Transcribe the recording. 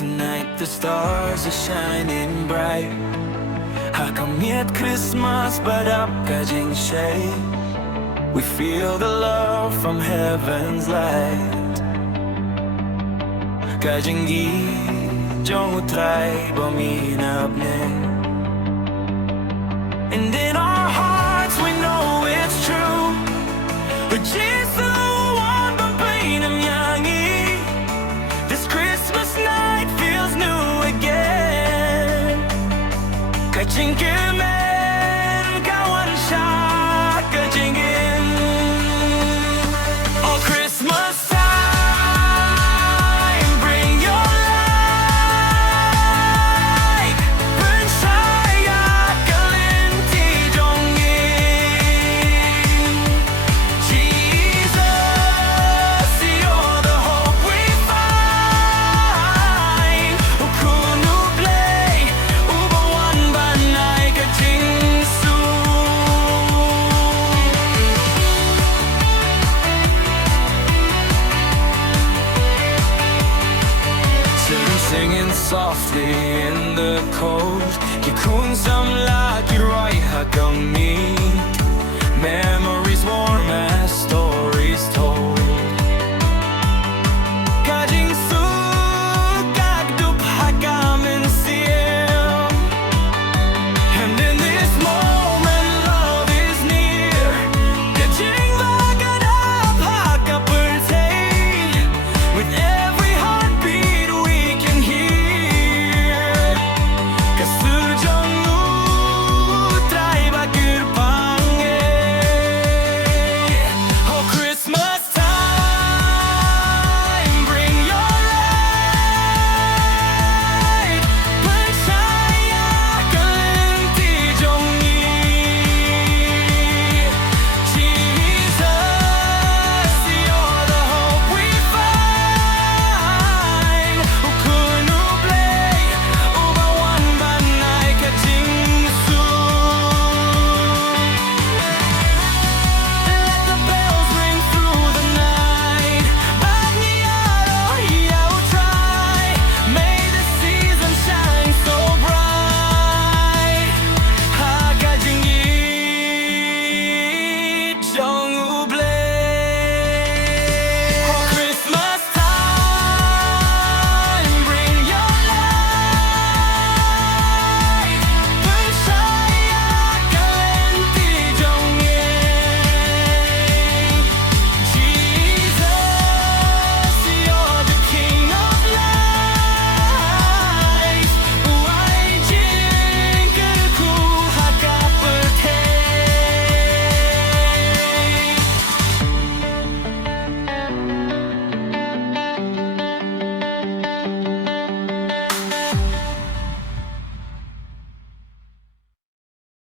Tonight the stars are shining bright. Hakamyet Christmas but up kajing shay. We feel the love from heaven's light. Kajing gi jong trai bominab ne. And in our hearts we know it's true. But Jesus one bambainam yangi. This Christmas night feels new again. Ka jingkmen kawan sha ka jingin. Oh Christmas time, bring your light. Pynsngewbha kalinti jongin. Jesus, you're the hope we find. Khublei, ubawan banai ka jingsu. Children singing softly in the cold. You kun some like you right hakami. Memories